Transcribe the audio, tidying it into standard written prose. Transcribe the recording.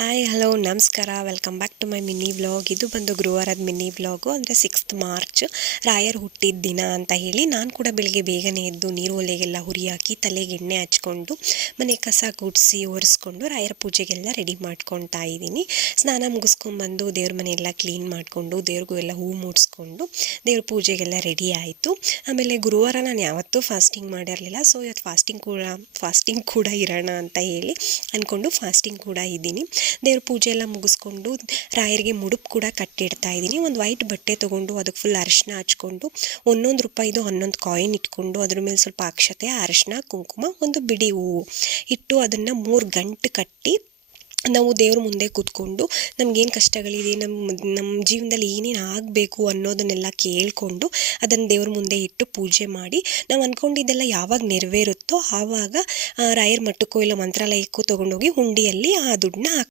Hi hello ನಮಸ್ಕಾರ, welcome back to my mini vlog. ಇದು ಬಂದು ಗುರುವಾರದ ಮಿನಿ ವ್ಲಾಗು, ಅಂದರೆ 6th ಮಾರ್ಚ್ ರಾಯರ್ ಹುಟ್ಟಿದ ದಿನ ಅಂತ ಹೇಳಿ ನಾನು ಕೂಡ ಬೆಳಿಗ್ಗೆ ಬೇಗನೆ ಎದ್ದು ನೀರು ಒಲೆಗೆಲ್ಲ ಹುರಿ ಹಾಕಿ ತಲೆಗೆ ಎಣ್ಣೆ ಹಚ್ಕೊಂಡು ಮನೆ ಕಸ ಗುಡಿಸಿ ಒರೆಸ್ಕೊಂಡು ರಾಯರ ಪೂಜೆಗೆಲ್ಲ ರೆಡಿ ಮಾಡ್ಕೊತಾ ಇದ್ದೀನಿ. ಸ್ನಾನ ಮುಗಿಸ್ಕೊಂಡ್ಬಂದು ದೇವ್ರ ಮನೆಯೆಲ್ಲ ಕ್ಲೀನ್ ಮಾಡಿಕೊಂಡು ದೇವ್ರಿಗೂ ಎಲ್ಲ ಹೂ ಮೂಡಿಸ್ಕೊಂಡು ದೇವ್ರ ಪೂಜೆಗೆಲ್ಲ ರೆಡಿ ಆಯಿತು. ಆಮೇಲೆ ಗುರುವಾರ ನಾನು ಯಾವತ್ತೂ ಫಾಸ್ಟಿಂಗ್ ಮಾಡಿರಲಿಲ್ಲ, ಸೊ ಇವತ್ತು ಫಾಸ್ಟಿಂಗ್ ಕೂಡ ಇರೋಣ ಅಂತ ಹೇಳಿ ಅಂದ್ಕೊಂಡು ಫಾಸ್ಟಿಂಗ್ ಕೂಡ ಇದ್ದೀನಿ. ದೇವ್ರ ಪೂಜೆ ಎಲ್ಲ ಮುಗಿಸ್ಕೊಂಡು ರಾಯರಿಗೆ ಮುಡುಪು ಕೂಡ ಕಟ್ಟಿಡ್ತಾ ಇದ್ದೀನಿ. ಒಂದು ವೈಟ್ ಬಟ್ಟೆ ತೊಗೊಂಡು ಅದಕ್ಕೆ ಫುಲ್ ಅರಿಶಿನ ಹಚ್ಕೊಂಡು ₹1 11 ಕಾಯಿನ್ ಇಟ್ಕೊಂಡು ಅದ್ರ ಮೇಲೆ ಸ್ವಲ್ಪ ಅಕ್ಷತೆ, ಅರಿಶಿನ, ಕುಂಕುಮ, ಒಂದು ಬಿಡಿ ಹೂವು ಇಟ್ಟು ಅದನ್ನು 3 ಗಂಟು ಕಟ್ಟಿ ನಾವು ದೇವ್ರ ಮುಂದೆ ಕೂತ್ಕೊಂಡು ನಮಗೇನು ಕಷ್ಟಗಳಿದೆ, ನಮ್ಮ ಜೀವನದಲ್ಲಿ ಏನೇನು ಆಗಬೇಕು ಅನ್ನೋದನ್ನೆಲ್ಲ ಕೇಳಿಕೊಂಡು ಅದನ್ನು ದೇವ್ರ ಮುಂದೆ ಇಟ್ಟು ಪೂಜೆ ಮಾಡಿ ನಾವು ಅಂದ್ಕೊಂಡಿದ್ದೆಲ್ಲ ಯಾವಾಗ ನೆರವೇರುತ್ತೋ ಆವಾಗ ರಾಯರ ಮಠಕ್ಕೋ ಇಲ್ಲ ಮಂತ್ರಾಲಯಕ್ಕೂ ತೊಗೊಂಡೋಗಿ ಹುಂಡಿಯಲ್ಲಿ ಆ ದುಡ್ಡನ್ನ